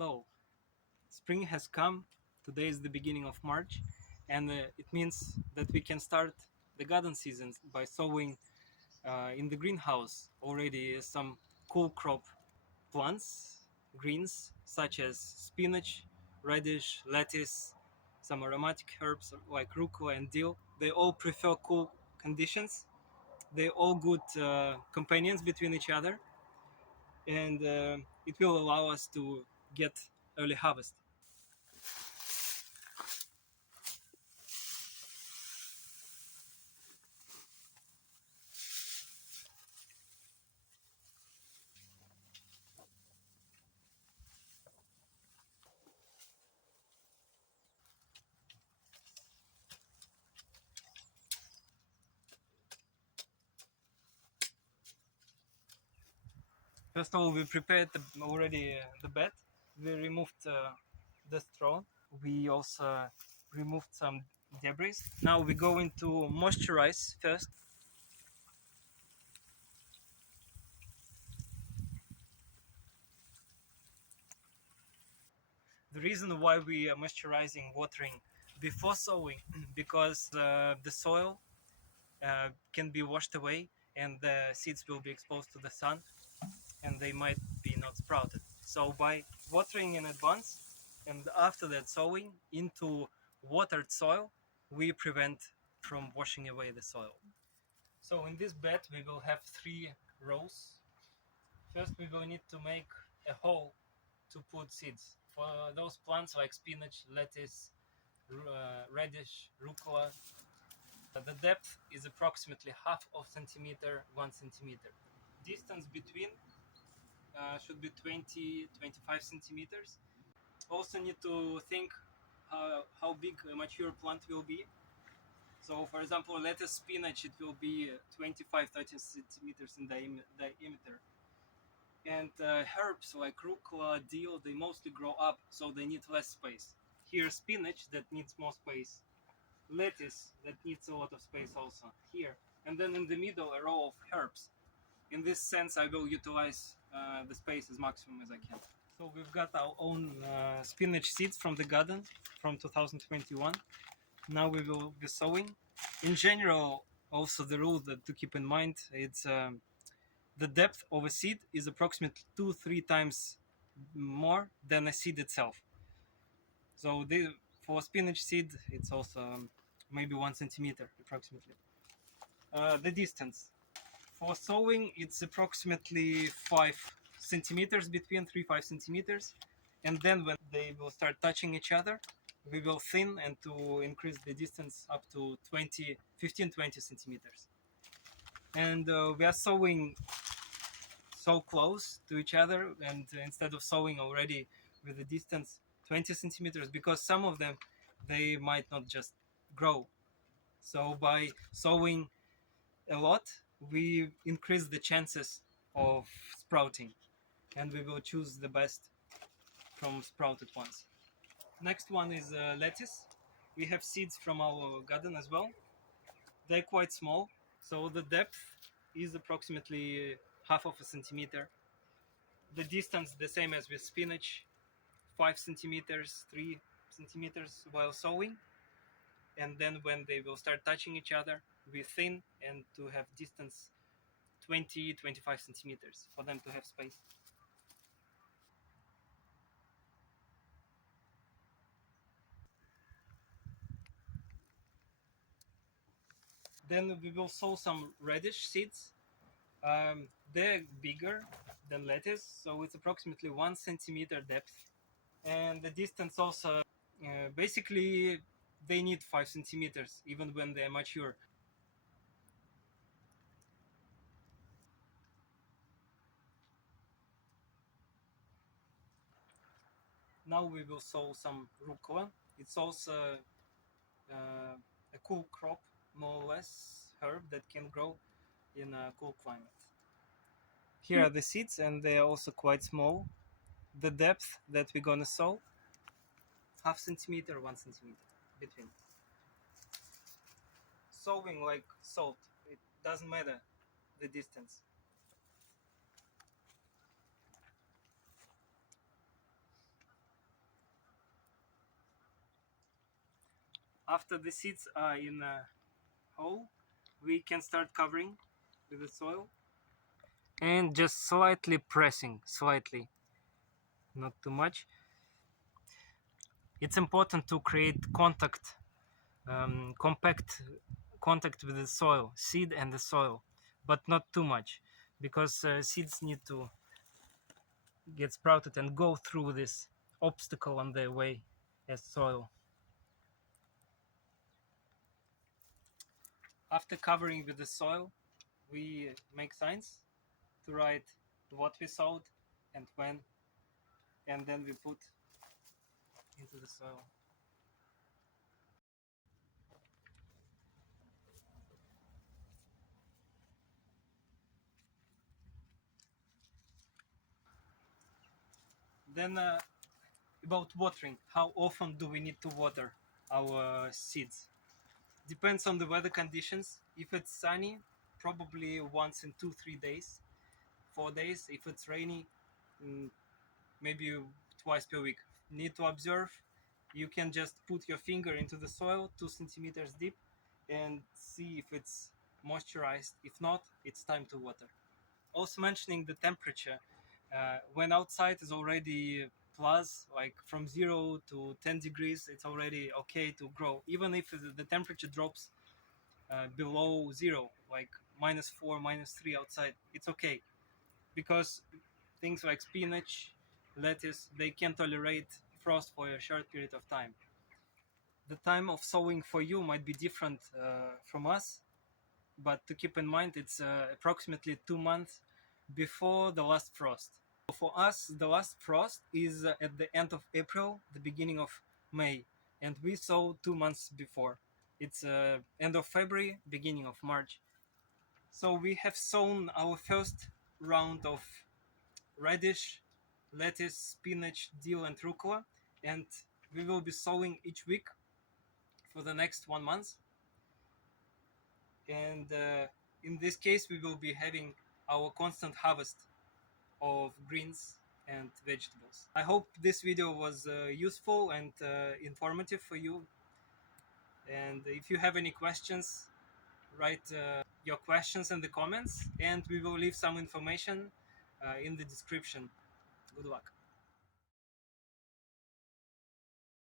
Hello. Spring has come. Today is the beginning of March, and it means that we can start the garden season by sowing in the greenhouse already some cool crop plants, greens such as spinach, radish, lettuce, some aromatic herbs like rucola and dill. They all prefer cool conditions. They're all good companions between each other, and it will allow us to get early harvest. First of all, we prepared already the bed. We removed the straw. We also removed some debris. Now we're going to moisturize first. The reason why we are moisturizing, watering before sowing, because the soil can be washed away and the seeds will be exposed to the sun and they might be not sprouted. So by watering in advance and after that sowing into watered soil, we prevent from washing away the soil. So in this bed we will have 3 rows. First we will need to make a hole to put seeds. For those plants like spinach, lettuce, radish, rucola, the depth is approximately half of centimeter, 1 centimeter. Distance between should be 20-25 centimeters. Also need to think how big a mature plant will be. So for example, lettuce, spinach, it will be 25-30 centimeters in diameter. And herbs like rucola, dill, they mostly grow up, so they need less space. Here spinach, that needs more space. Lettuce, that needs a lot of space also here. And then in the middle, a row of herbs. In this sense, I will utilize the space as maximum as I can. So we've got our own spinach seeds from the garden from 2021. Now we will be sowing. In general, also the rule that to keep in mind, it's the depth of a seed is approximately 2-3 times more than a seed itself. So for spinach seed, it's also maybe 1 centimeter approximately. The distance for sowing, it's approximately 5 centimeters, between 3-5 centimeters, and then when they will start touching each other, we will thin and to increase the distance up to 15-20 centimeters. And we are sowing so close to each other, and instead of sowing already with the distance 20 centimeters, because some of them they might not just grow. So by sowing a lot, we increase the chances of sprouting, and we will choose the best from sprouted ones. Next one is lettuce. We have seeds from our garden as well. They're quite small, so the depth is approximately half of a centimeter. The distance the same as with spinach, 5 centimeters, 3 centimeters while sowing. And then when they will start touching each other, we thin and to have distance 20-25 centimeters for them to have space. Then we will sow some radish seeds. They're bigger than lettuce, so it's approximately 1 centimeter depth. And the distance also, basically, they need 5 centimeters even when they're mature. Now we will sow some rucola. It's also a cool crop, more or less herb that can grow in a cool climate. Here are the seeds, and they are also quite small. The depth that we're gonna sow, half centimeter, 1 centimeter between. Sowing like salt, it doesn't matter the distance. After the seeds are in a hole, we can start covering with the soil and just slightly pressing, slightly, not too much. It's important to create contact, compact contact with the soil, seed and the soil, but not too much, because seeds need to get sprouted and go through this obstacle on their way as soil. After covering with the soil, we make signs to write what we sowed and when, and then we put into the soil. Then about watering, how often do we need to water our seeds? Depends on the weather conditions. If it's sunny, probably once in 2-3 days, 4 days. If it's rainy, maybe twice per week. Need to observe. You can just put your finger into the soil 2 centimeters deep and see if it's moisturized. If not, it's time to water. Also mentioning the temperature. When outside is already plus, like from 0 to 10 degrees, it's already okay to grow. Even if the temperature drops below 0, like -4, -3 outside, it's okay. Because things like spinach, lettuce, they can tolerate frost for a short period of time. The time of sowing for you might be different from us, but to keep in mind, it's approximately 2 months before the last frost. For us, the last frost is at the end of April, the beginning of May, and we sow 2 months before. It's end of February, beginning of March. So we have sown our first round of radish, lettuce, spinach, dill, and rucola, and we will be sowing each week for the next 1 month. And in this case, we will be having our constant harvest of greens and vegetables. I hope this video was useful and informative for you. And if you have any questions, write your questions in the comments, and we will leave some information in the description. Good luck.